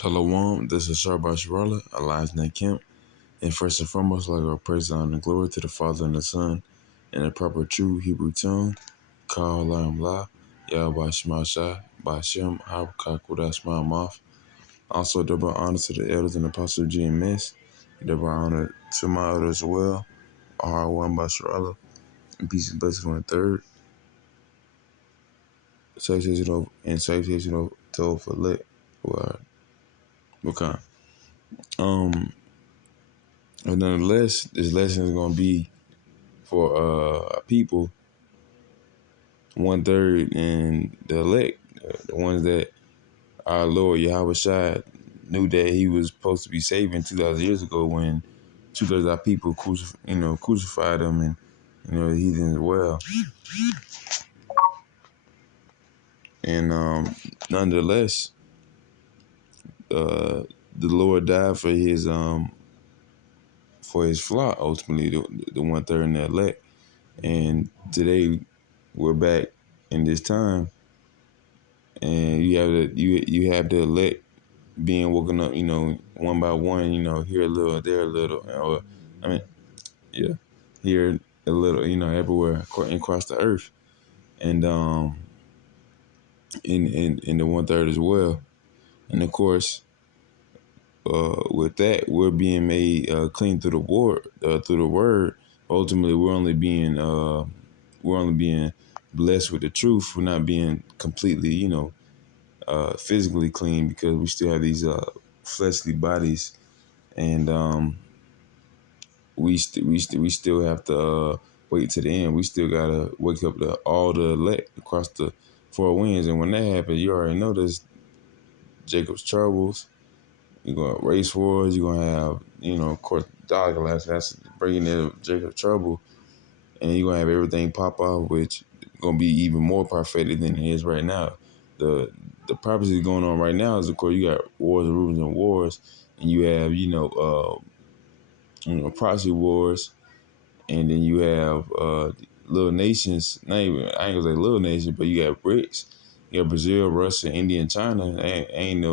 Shalom, this is Sharba Sharala, Elias Kemp. And first and foremost, like our praise, honor, and glory to the Father and the Son, in the proper true Hebrew tongue. Kal Lam La, Yahweh Shema Shai, Bashem, Habakak Wadash Mouth. Also, double honor to the elders and apostles of GMS. Double honor to my elders as well. R1 Basharala, and peace and blessings on the third. Salutation of and salutation of Tov for lit. Okay. And nonetheless, this lesson is gonna be for people 1/3 and the elect, the ones that our Lord Yahweh Shai knew that He was supposed to be saving 2,000 years ago when 2/3 of our people crucified Him, and the heathens as well. And nonetheless, the Lord died for His flock, ultimately the 1/3 and the elect. And today we're back in this time, and you have the elect being woken up, one by one, here a little, there a little, or I mean, yeah, here a little, everywhere across the earth, and in the 1/3 as well, and of course, with that, we're being made clean through the word. Ultimately, we're only being blessed with the truth. We're not being completely, physically clean, because we still have these fleshly bodies, and we still have to wait to the end. We still gotta wake up all the elect across the four winds, and when that happens, you already know there's Jacob's troubles. You're gonna race wars. You're gonna have, of course, dog that's bringing in Jacob's trouble, and you're gonna have everything pop off, which gonna be even more prophetic than it is right now. The prophecy going on right now is, of course, you got wars and rumors and wars, and you have proxy wars, and then you have little nations. Not even, I ain't gonna say little nations, but you have BRICS. You have Brazil, Russia, India, and China. They ain't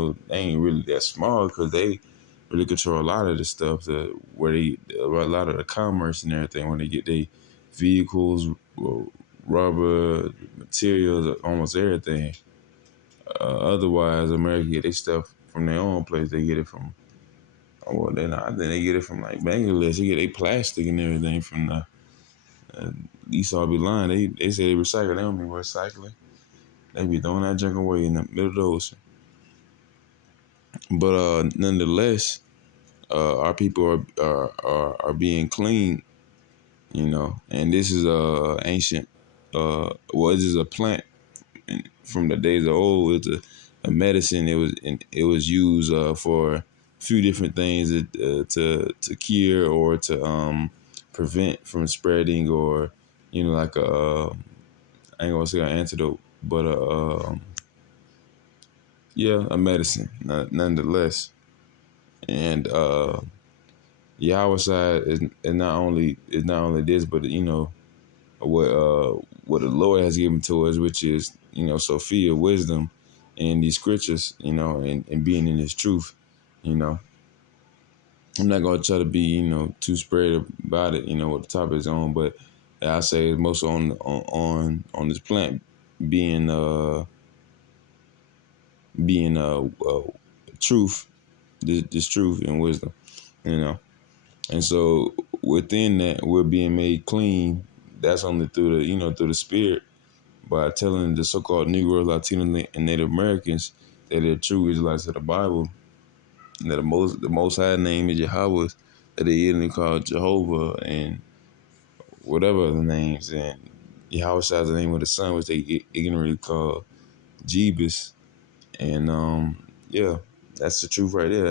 really that small, because they really control a lot of the stuff, a lot of the commerce and everything, when they get their vehicles, rubber, materials, almost everything. Otherwise, America get their stuff from their own place. They get it from, well, I think they get it from like Bangladesh. They get their plastic and everything from the. Esau be lying. They say they recycle. They don't be recycling. They be throwing that junk away in the middle of the ocean. But nonetheless, our people are being clean, and this is ancient. This is a plant from the days of old. It's a medicine. It was used for a few different things, to cure or to prevent from spreading, or like I ain't gonna say an antidote, but a medicine, nonetheless. And Yahweh side is not only this, but what the Lord has given to us, which is Sophia, wisdom, and these scriptures, and being in His truth. I'm not gonna try to be too spread about it, what the topic is on, but I say it's most on this plant being truth, this truth and wisdom, and so within that, we're being made clean. That's only through the Spirit, by telling the so-called Negroes, Latino, and Native Americans that they're true Israelites of the Bible, and that the most high name is Yahweh, that they even call Jehovah and whatever other names, and Yahweh is the name of the Son, which they ignorantly call Jebus. And that's the truth right there.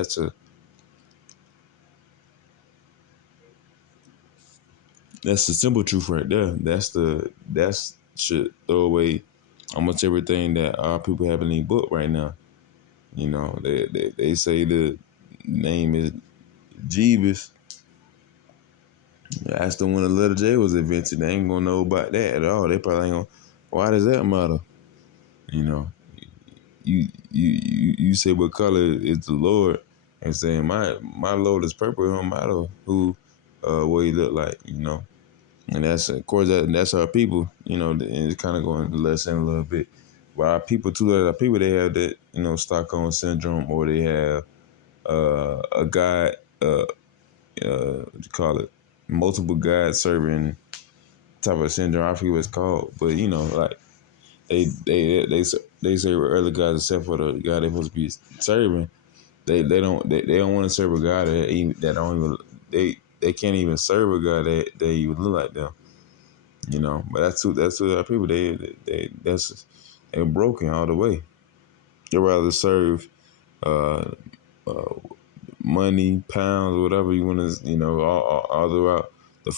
That's the simple truth right there. That's should throw away almost everything that our people have in their book right now. They say the name is Jebus. That's the one the letter J was invented. They ain't gonna know about that at all. They probably ain't gonna. Why does that matter? You know, you say what color is the Lord, and saying my Lord is purple. It don't matter who, what he look like, you know. And that's of course that's our people, you know. And it's kind of going less in a little bit, but our people too. Our people they have that, you know, Stockholm syndrome, or they have a God, what you call it, multiple God serving type of syndrome. I forget what it's called, but you know, like they serve other gods except for the God they're supposed to be serving. They don't want to serve a God that don't even they can't even serve a God that even look like them. You know, but that's who our people. They're broken all the way. They rather serve uh, uh, money, pounds, whatever you want to. You know, all throughout the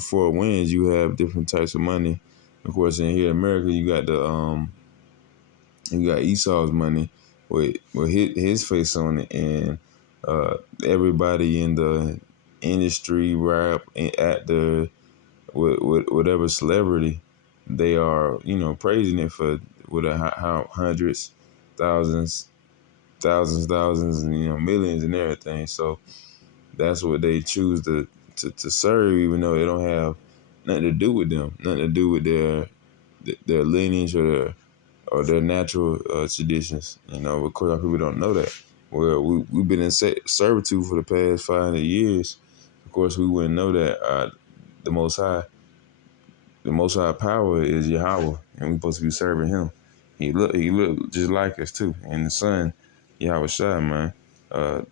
four winds, you have different types of money. Of course, in here in America, you got Esau's money with his face on it, and everybody in the industry, rap, actor, with whatever celebrity, they are, you know, praising it for with how hundreds, thousands, thousands, and you know, millions and everything. So that's what they choose to serve, even though it don't have nothing to do with them, nothing to do with their lineage or their natural traditions. You know, of course, our people don't know that. Well, we've been in servitude for the past 500 years. Of course, we wouldn't know that the Most High, the Most High power is Yahweh, and we're supposed to be serving Him. He look just like us too. And the Son, Yahweh Shai, man, uh,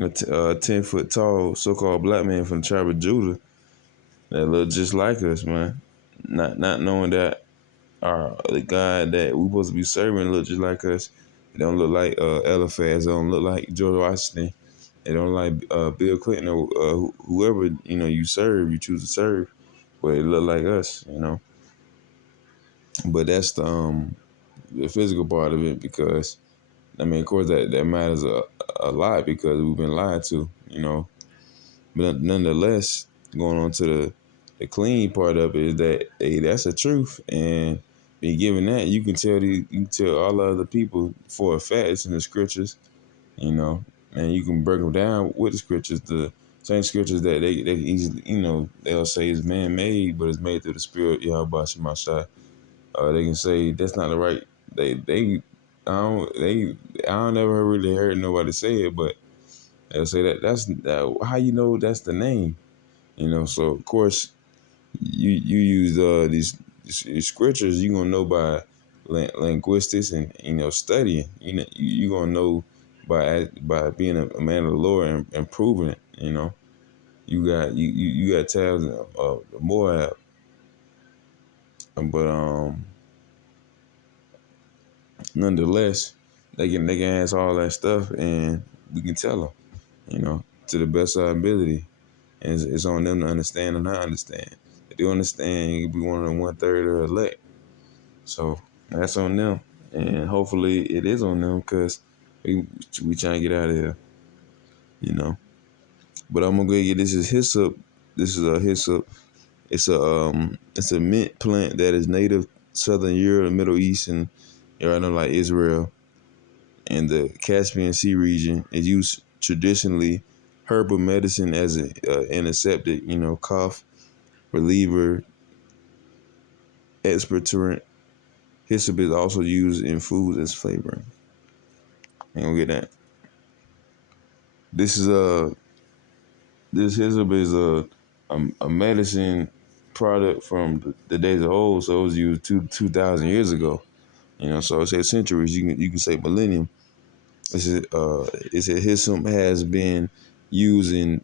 a 10 foot tall so-called black man from the tribe of Judah that look just like us, man. Not knowing that the God that we supposed to be serving look just like us. It don't look like Eliphaz. It don't look like George Washington. It don't like Bill Clinton or whoever, you know, you choose to serve. But it look like us, you know. But that's the physical part of it, because I mean, of course, that matters a lot because we've been lied to, you know. But nonetheless, going on to the clean part of it is that, hey, that's the truth, and be given that, you can tell all the other people for a fact it's in the scriptures, you know, and you can break them down with the scriptures, the same scriptures that they easily, you know, they'll say is man made, but it's made through the Spirit, Yahweh Shemashai. They can say that's not the right. They I don't never really heard nobody say it, but they'll say how you know that's the name, you know. So of course you use these scriptures, you gonna know by linguistics and, you know, studying. You know, you gonna know by being a man of the Lord and proving it. You know, you got tabs of Moab, but nonetheless, they can ask all that stuff, and we can tell them, you know, to the best of our ability. And it's on them to understand or not understand. If they understand, you can be one of the 1/3 of the elect. So that's on them, and hopefully it is on them, because we trying to get out of here, you know. But I'm gonna go get this is hyssop. This is a hyssop. It's a mint plant that is native Southern Europe, Middle East, and you know, like Israel and the Caspian Sea region. Is used traditionally herbal medicine as an antiseptic, you know, cough reliever, expectorant. Hyssop is also used in foods as flavoring. Ain't gonna get that. This is this hyssop is a medicine product from the days of old, so it was used 2,000 years ago. You know, so say centuries. You can say millennium. It's a hyssop has been used in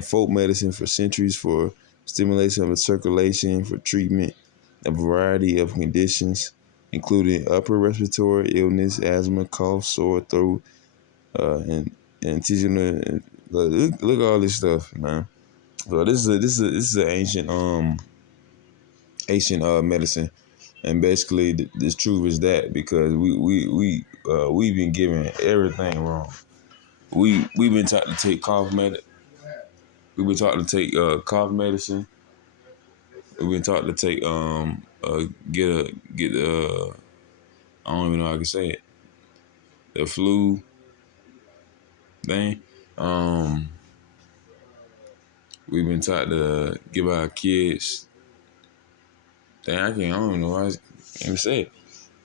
folk medicine for centuries for stimulation of the circulation, for treatment a variety of conditions, including upper respiratory illness, asthma, cough, sore throat, and teaching look at all this stuff, man. So this is an ancient medicine, and basically this truth is that, because we've been given everything wrong. We've been taught to take We've been taught to take cough medicine. We've been taught to take get I don't even know how I can say it. The flu thing. Um, we've been taught to give our kids. Dang, I don't know how I can say it.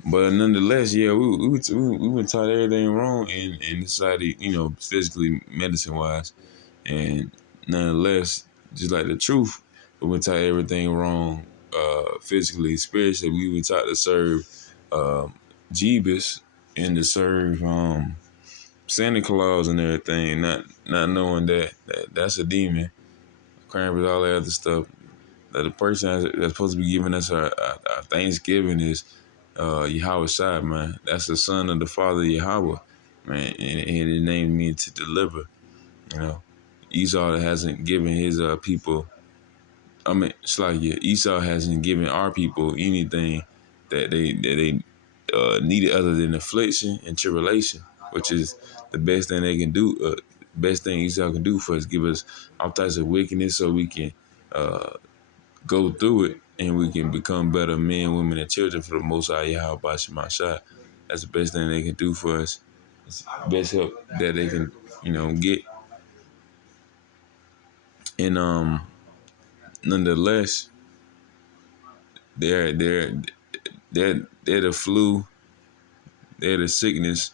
But nonetheless, yeah, we been taught everything wrong in society, physically, medicine wise, and nonetheless, just like the truth, we been taught everything wrong, physically, spiritually. We been taught to serve Jeebus and to serve Santa Claus and everything, not knowing that that's a demon, Krampus, all that other stuff. That the person that's supposed to be giving us our Thanksgiving is Yahweh Shai, man. That's the son of the father Yahweh, man. And his name means to deliver, you know. Esau hasn't given his people, it's like, yeah, Esau hasn't given our people anything that they needed other than affliction and tribulation, which is the best thing they can do. Best thing Esau can do for us, give us all types of wickedness so we can uh, go through it and we can become better men, women, and children for the Most High Yahweh Bashima Shai. That's the best thing they can do for us. It's the best help that they can, get. And nonetheless, they're they're they're the flu, they're the sickness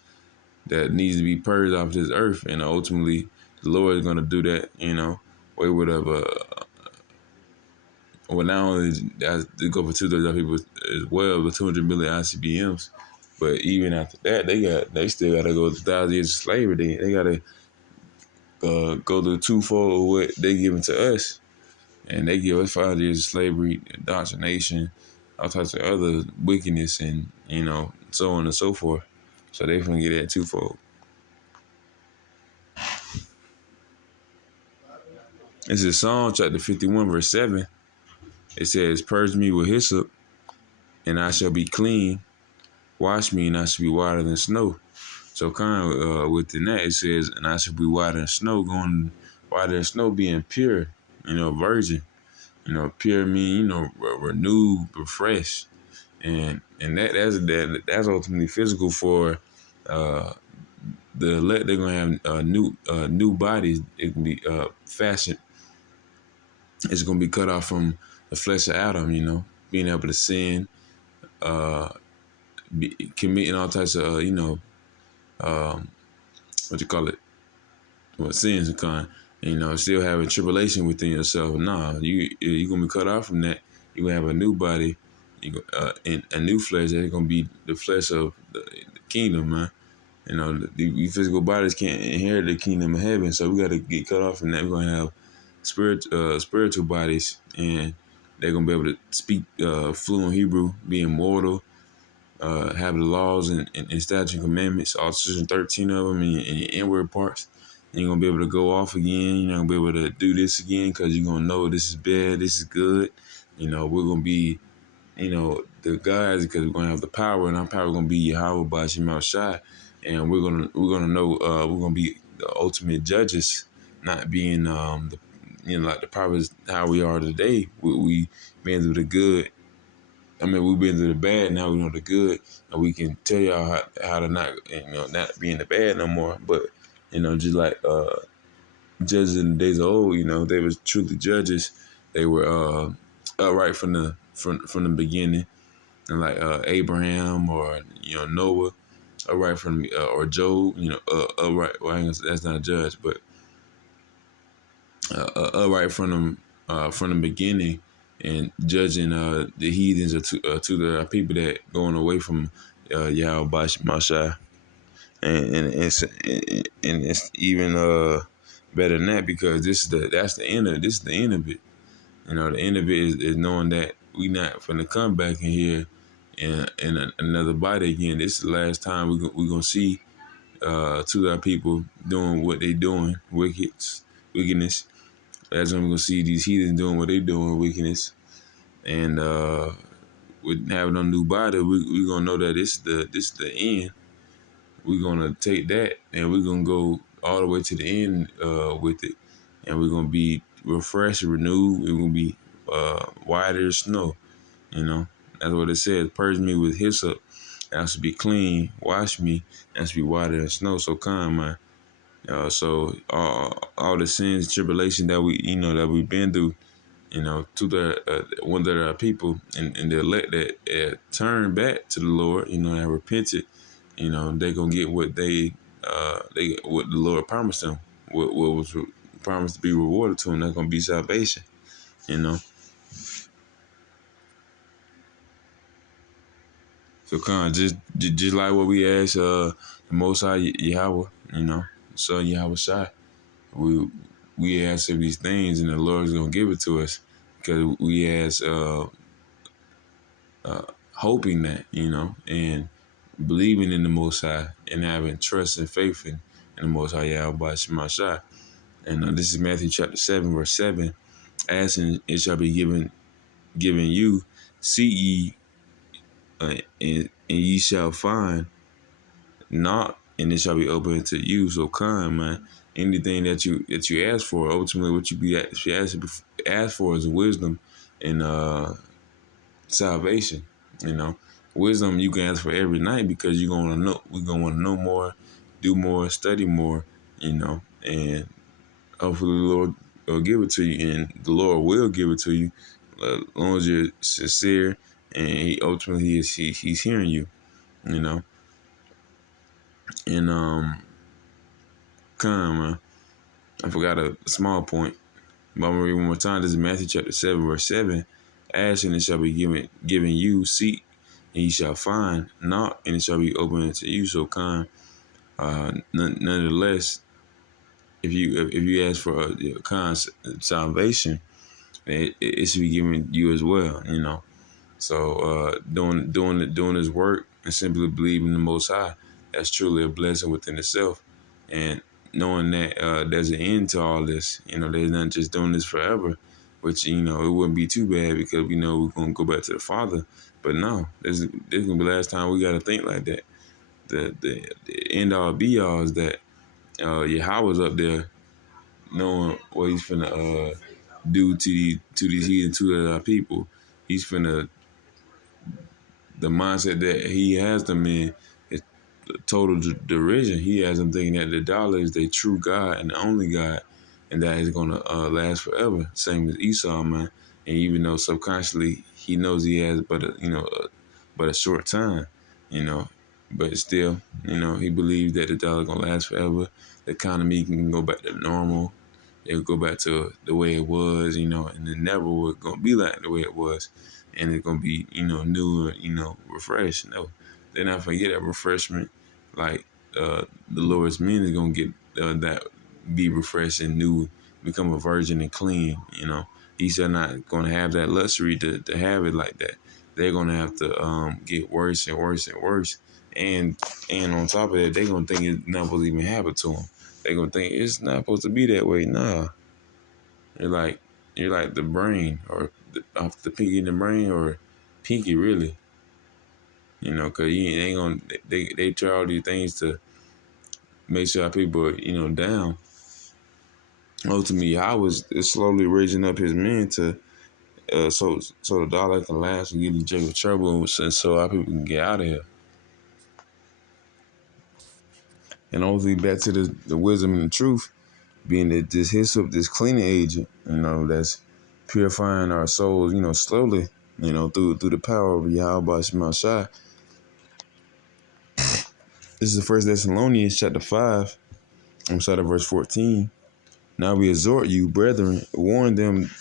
that needs to be purged off this earth, and ultimately the Lord is gonna do that. Way with well, not only as to go for 2 thirds of people as well, but 200 million ICBMs. But even after that, they still gotta go through 1,000 years of slavery. They gotta go through twofold of what they giving to us, and they give us 5 years of slavery, indoctrination, all types of other wickedness, and so on and so forth. So they gonna get that twofold. This is Psalm chapter 51, verse 7. It says, "Purge me with hyssop, and I shall be clean. Wash me, and I shall be whiter than snow." So kind of within that, it says, "And I shall be whiter than snow," going whiter than snow, being pure, virgin. Pure mean, renewed, refreshed, and that's ultimately physical for uh, the elect. They're gonna have new bodies. It can be fashioned. It's gonna be cut off from the flesh of Adam. Being able to sin, uh, committing all types of what you call it, what sins and kind. Still having tribulation within yourself. Nah, you gonna be cut off from that. You gonna have a new body, and a new flesh that's gonna be the flesh of the kingdom, man. The physical bodies can't inherit the kingdom of heaven, so we gotta get cut off from that. We're gonna have spiritual bodies, and they're gonna be able to speak fluent Hebrew, be immortal, have the laws and statutes and commandments, all 613 of them in your inward parts. And you're gonna be able to go off again. You're not gonna be able to do this again because you're gonna know this is bad, this is good. We're gonna be, the guys, because we're gonna have the power, and our power gonna be Yahweh by Shemal Shai, and we're gonna know we're gonna be the ultimate judges, not being like the power is how we are today. We been through the good. I mean, we've been through the bad. Now we know the good, and we can tell y'all how to not be in the bad no more. But just like judges in the days of old, they was truly judges. They were upright from the beginning, and like Abraham or Noah, upright from or Job, upright. Well, that's not a judge, but upright from the beginning, and judging the heathens or to the people that going away from Yahweh Mashai. And it's even better than that, because this is the end of it. The end of it is knowing that we not finna come back in here in another body again. This is the last time we gonna see to our people doing what they doing, wickedness. That's when we're gonna see these heathens doing what they doing, wickedness. And with having a new body, we gonna know that this is the end. We're gonna take that and we're gonna go all the way to the end with it. And we're gonna be refreshed, renewed. We're gonna be whiter as snow. That's what it says. Purge me with hyssop, I should be clean, wash me, and I should be whiter than snow. So kind, man. So all the sins, tribulation that that we've been through, to the one that are people and the elect that turn back to the Lord, and repented, they gonna get what they what the Lord promised them, what was promised to be rewarded to them. That's gonna be salvation, you know. So kind of just like what we asked the Most High Yahweh, so Yahweh Shai, we we ask of these things and the Lord's gonna give it to us because we ask hoping that, and believing in the Most High and having trust and faith in the Most High Yahweh Shema Shai. And this is Matthew chapter 7, verse 7. Asking it shall be given you, seek ye, and ye shall find, knock, and it shall be open to you. So kind, man. Anything that you ask for, ultimately what you ask for is wisdom and salvation. Wisdom you can ask for every night because you're gonna know. We're gonna want to know more, do more, study more. And hopefully the Lord will give it to you, and the Lord will give it to you as long as you're sincere, and He ultimately He's hearing you. You know, and kind, man. I forgot a small point, but I'm gonna read one more time. This is Matthew chapter 7, verse 7. Ask and it shall be given you, seek and you shall find, knock and it shall be opened unto you. So kind, nonetheless, if you ask for kind salvation, it should be given you as well. So doing His work and simply believing the Most High, that's truly a blessing within itself. And knowing that there's an end to all this, there's not just doing this forever, which it wouldn't be too bad because we know we're gonna go back to the Father. But no, this gonna be the last time we gotta think like that. The end all be all is that Yahweh's up there knowing what He's finna do to these heathen, to our people. He's finna the mindset that He has them in is total derision. He has them thinking that the dollar is the true God and the only God, and that is gonna last forever. Same as Esau, man. And even though subconsciously he knows he has but a short time, you know, but still, he believes that the dollar gonna last forever. The economy can go back to normal. It'll go back to the way it was, and it never was gonna be like the way it was, and it's gonna be, new, refreshed. No, they're not gonna get that refreshment like the Lord's men is gonna get that be refreshed and new, become a virgin and clean. He's not gonna have that luxury to have it like that. They're gonna have to get worse and worse and worse, and on top of that, they're gonna think it's not supposed to even happen to them. They gonna think it's not supposed to be that way. Nah, you're like the brain or off the pinky in the brain or pinky really. Cause you ain't gonna they try all these things to make sure people are down. Ultimately, I was slowly raising up His men to so the dollar can last and get in Jacob trouble, and so our people can get out of here. And ultimately, back to the wisdom and the truth. Being that this hyssop, this cleaning agent, that's purifying our souls, slowly, through the power of Yahweh Shema Shai. This is the First Thessalonians chapter 5. I'm starting at verse 14. Now we exhort you, brethren, warn them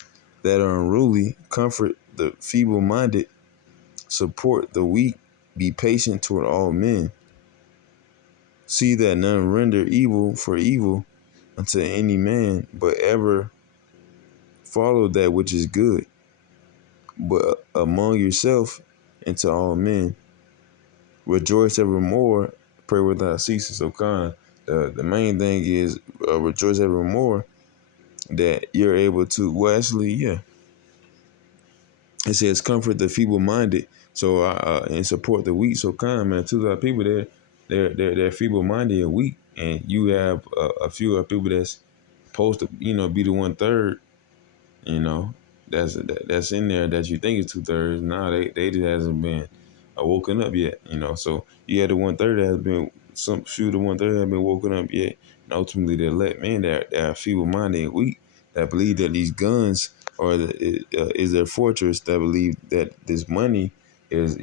that are unruly, comfort the feeble-minded, support the weak, be patient toward all men. See that none render evil for evil unto any man, but ever follow that which is good, but among yourself and to all men. Rejoice evermore, pray without ceasing. So kind, the main thing is rejoice evermore that you're able to, well actually, yeah. It says comfort the feeble-minded, so and support the weak. So kind, man, two other people they're feeble-minded and weak, and you have a few people that's supposed to be the 1/3, that's in there that you think is 2/3. Nah, they just hasn't been woken up yet. So you had the 1/3 that has been some few the 1/3 that have been woken up yet, and ultimately the elect man that are feeble minded and weak that believe that these guns is their fortress, that believe that this money is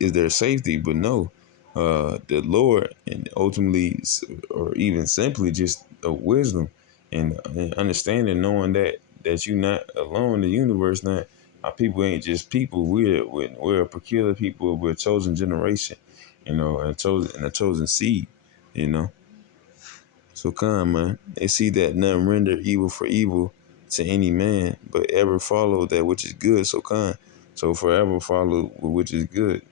is their safety, but no, the Lord and ultimately or even simply just a wisdom and understanding, knowing that you're not alone in the universe. Not our people ain't just people. We're a peculiar people. We're a chosen generation, and a chosen seed. You know. So come, man. They see that none render evil for evil to any man, but ever follow that which is good. So come. So forever follow which is good.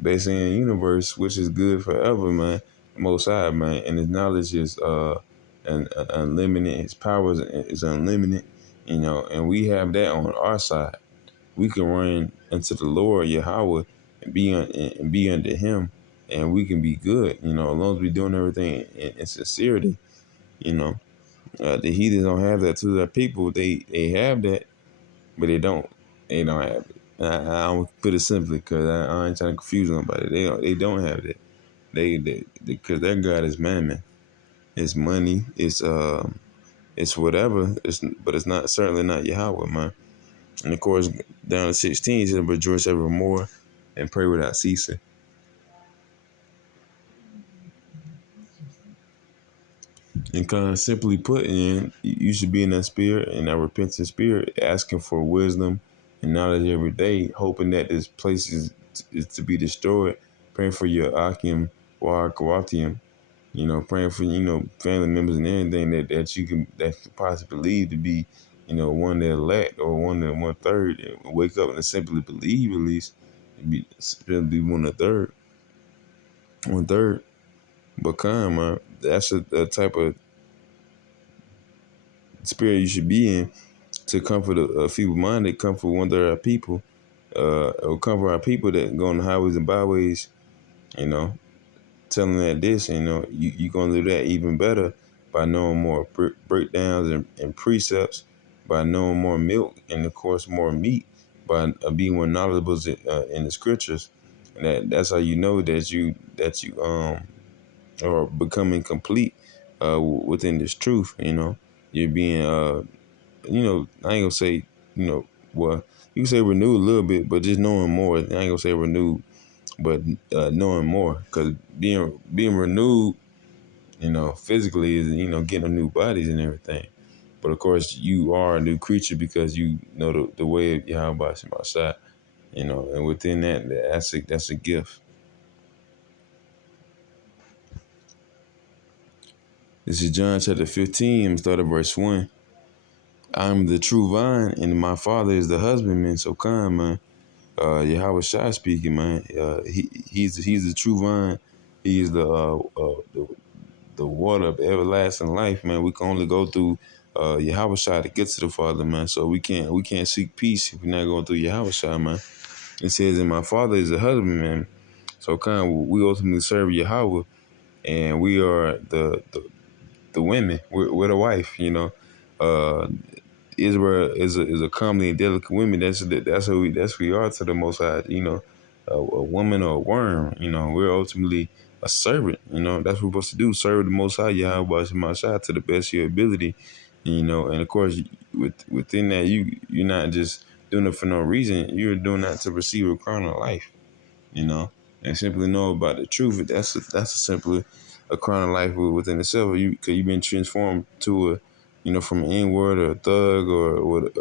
Basically in the universe, which is good forever, man. Most High, man, and His knowledge is unlimited. His power is unlimited. And we have that on our side. We can run into the Lord Yahweh and be under Him, and we can be good. As long as we're doing everything in sincerity. You know, the heathens don't have that to their people. They have that, but they don't have it. I don't put it simply because I ain't trying to confuse nobody. They don't have that. They because their God is mammon. It's money. It's whatever. But it's not certainly not Yahweh, man. And of course, down to 16, he said, rejoice evermore and pray without ceasing. And kind of simply put, you should be in that spirit, in that repentant spirit, asking for wisdom and knowledge every day, hoping that this place is to be destroyed, praying for your Akim or Kawatium, praying for, family members and anything that you could possibly believe to be, one that elect or one that 1/3, and wake up and simply believe at least, be 1/3. But kind, man, that's a type of spirit you should be in to comfort a feeble-minded, comfort 1/3 of people, or comfort our people that go on the highways and byways, you know, telling that this, you're going to do that even better by knowing more breakdowns and precepts, by knowing more milk, and of course more meat, by being more knowledgeable in the scriptures. And that's how you know that you are becoming complete within this truth. You're being I ain't gonna say, well, you can say renewed a little bit, but just knowing more. I ain't gonna say renewed, but knowing more, because being renewed, physically is, getting new bodies and everything. But of course, you are a new creature because you know the way of Yahweh Shemashah, and within that's a gift. This is John chapter 15, start at verse 1. I'm the true vine, and my father is the husbandman. So come, man. Yahweh Shai speaking, man. He's the true vine. He is the water of everlasting life, man. We can only go through Yahweh Shai to get to the Father, man. So we can't seek peace if we're not going through Yahweh Shai, man. It says, and my father is a husbandman. So kind of we ultimately serve Yahweh, and we are the women. We're the wife, Uh, Israel is a comely and delicate woman. That's who we are to the Most High. A woman or a worm. We're ultimately a servant. That's what we're supposed to do. Serve the Most High Yahweh Shemashah to the best of your ability. And of course, within that, you're not just doing it for no reason. You're doing that to receive a crown of life. you know, and simply know about the truth. That's a simply a crown of life within itself. Because you've been transformed to from an inward or a thug or what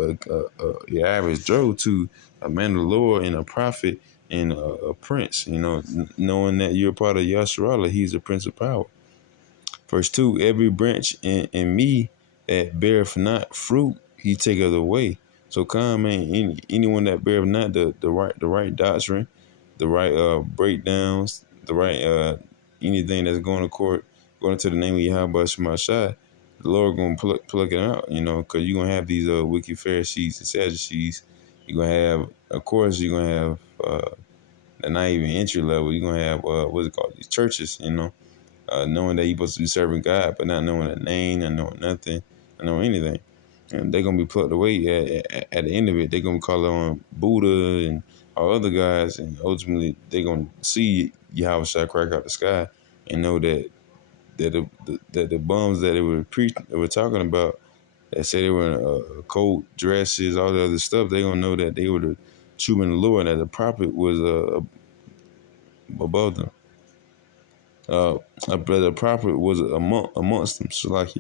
your average Joe to a man of the Lord and a prophet and a prince. Knowing that you're part of Yasharallah, he's the Prince of Power. Verse 2, every branch in me that beareth not fruit, he taketh away. So come, man, anyone that beareth not the right doctrine, the right breakdowns, the right anything that's going to the name of Yahweh Shemashah, the Lord gonna pluck it out, because you're gonna have these wicked Pharisees and Sadducees. You're gonna have, of course, you're gonna have not even entry level. You're gonna have what's it called? These churches, knowing that you're supposed to be serving God, but not knowing a name, not knowing nothing, not knowing anything. And they're going to be plucked away at the end of it. They're going to call on Buddha and all other guys, and ultimately they're gonna see Yahweh Shai crack out the sky and know that the bums that they were talking about, that say they were in coat dresses, all the other stuff, they gonna know that they were the true men of the Lord, and that the prophet was above them. But the prophet was amongst them. So like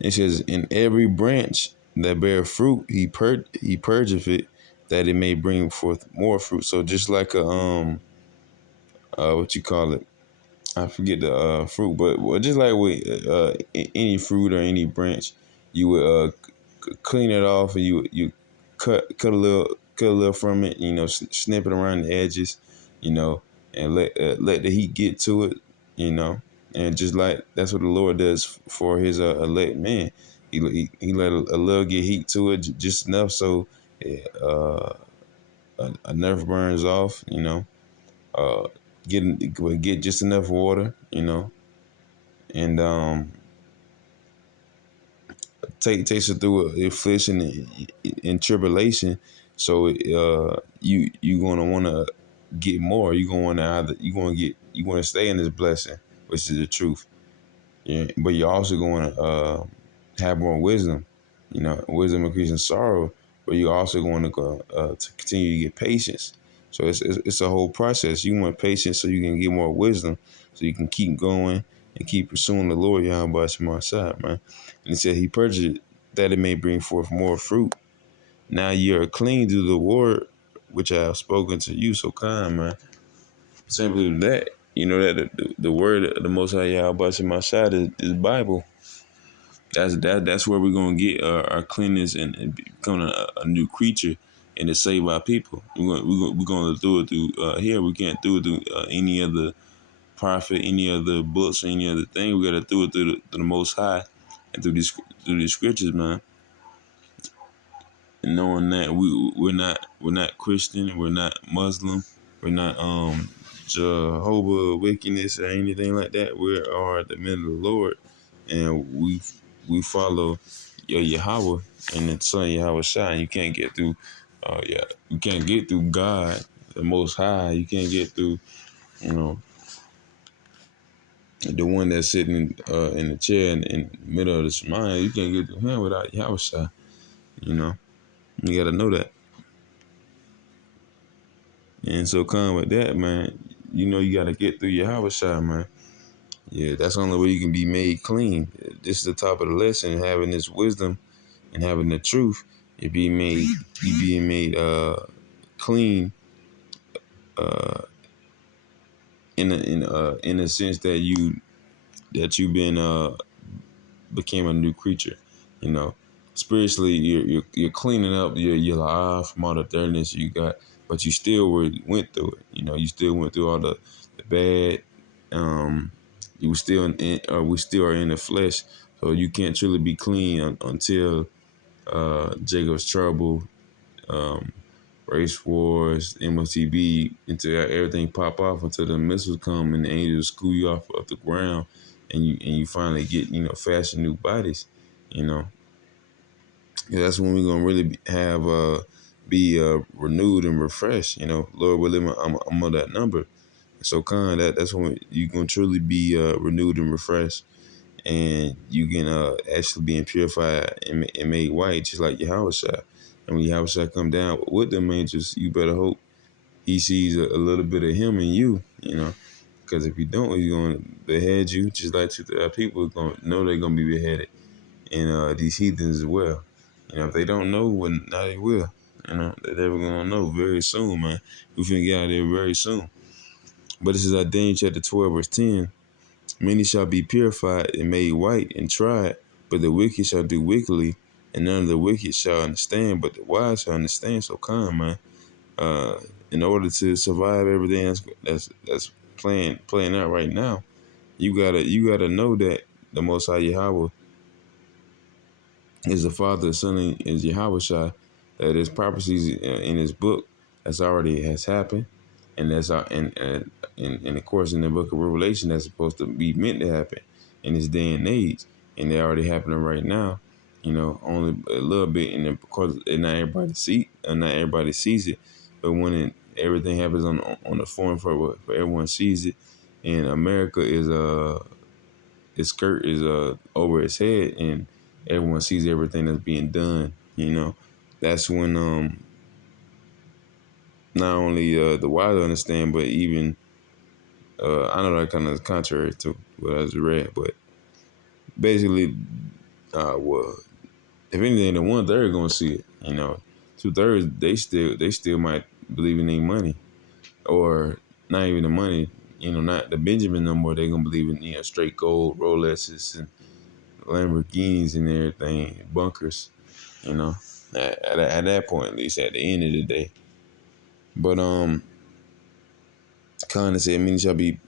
it says, in every branch that bear fruit, he purgeth it, that it may bring forth more fruit. So just like a what you call it? I forget the fruit, but well, just like with any fruit or any branch, you would clean it off, and you cut a little from it, snip it around the edges, you know, and let the heat get to it, you know, and just like that's what the Lord does for His elect man. He let a little get heat to it, just enough so enough burns off, uh, get just enough water, and takes it through affliction and tribulation. So you gonna want to get more. You gonna want to you want to stay in this blessing, which is the truth. Yeah, but you're also going to have more wisdom. Wisdom increasing sorrow, but you're also going to go to continue to get patience. So it's a whole process. You want patience so you can get more wisdom, so you can keep going and keep pursuing the Lord Yahweh Shema side, man. And He said He purged it that it may bring forth more fruit. Now you're clean through the word which I have spoken to you. So kind, man. Simply that, that the word of the Most High Yahweh Shema side is Bible. That's where we're gonna get our cleanness and become a new creature and to save our people. We're gonna do it through here. We can't do it through any other prophet, any other books, or any other thing. We gotta do it through the Most High and through these scriptures, man. And knowing that we're not Christian, we're not Muslim, we're not Jehovah wickedness or anything like that. We are the men of the Lord, and we follow your Yahweh and the Son Yahweh Shai. You can't get through, you can't get through God, the Most High. You can't get through, you know, the one that's sitting in the chair in the middle of the Shema. You can't get through Him without Yahweh Shai. You know, you got to know that. And so come with that, man. You got to get through your Yahweh Shai, man. Yeah, that's the only way you can be made clean. This is the top of the lesson, having this wisdom and having the truth. You being made clean in a sense that you've been became a new creature. You know, spiritually you're cleaning up your life from all the dirtiness you got, but you still went through it. You still went through all the bad. You still we still are in the flesh, so you can't truly be clean until Jacob's trouble, um, race wars, MOTB, until everything pop off, until the missiles come and the angels school you off the ground, and you finally get fashion new bodies. You know, yeah, that's when we're gonna really be renewed and refreshed. Lord willing, I'm on that number. So that's when you gonna truly be renewed and refreshed, and you can actually being purified and made white, just like Yahweh Shai. And when Yahweh Shai come down with them angels, you better hope He sees a little bit of Him in you. Because if you don't, He's gonna behead you, just like people are gonna know they're gonna be beheaded, and these heathens as well. If they don't know, well, now they will. They're never gonna know very soon, man. We finna get out of there very soon. But this is Daniel chapter 12, verse 10. Many shall be purified and made white and tried, but the wicked shall do wickedly, and none of the wicked shall understand, but the wise shall understand. So come, man. In order to survive everything that's playing out right now, you gotta know that the Most High Yahweh is the Father, the Son, and is Yahweh Shai. That His prophecies in His book that's already has happened, and that's and of course in the book of Revelation that's supposed to be meant to happen in this day and age, and they're already happening right now. only a little bit, and because not everybody sees it, but when everything happens on the forum for everyone sees it, and America is its skirt is over its head, and everyone sees everything that's being done. That's when not only the wise understand, but even I know that kind of is contrary to what I just read, but basically, well, if anything, the 1/3 gonna see it. 2/3 they still might believe in their money, or not even the money. Not the Benjamin no more. They gonna believe in straight gold, Rolexes, and Lamborghinis and everything, bunkers. You know, at that point, at least at the end of the day. But Khan said, "Many shall be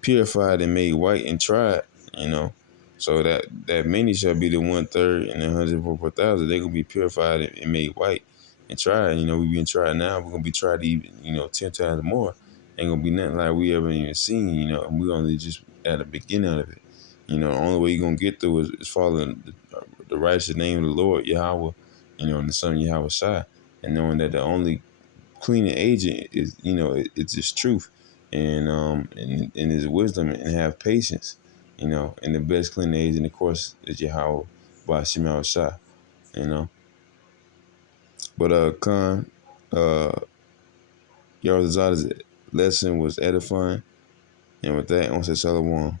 purified and made white and tried." You know, so that many shall be the 1/3 and the 144,000. They gonna be purified and made white and tried. We being tried now. We're gonna be tried even 10 times more. Ain't gonna be nothing like we ever even seen. And we only just at the beginning of it. The only way you're gonna get through is following the righteous name of the Lord Yahweh. And the Son Yahweh Shai, and knowing that the only cleaning agent is it's his truth, and his wisdom, and have patience, and the best cleaning agent of course is Yahweh by Shemal Shah, you know but Khan, Yarzad's lesson was edifying, and with that I want to say Shalom.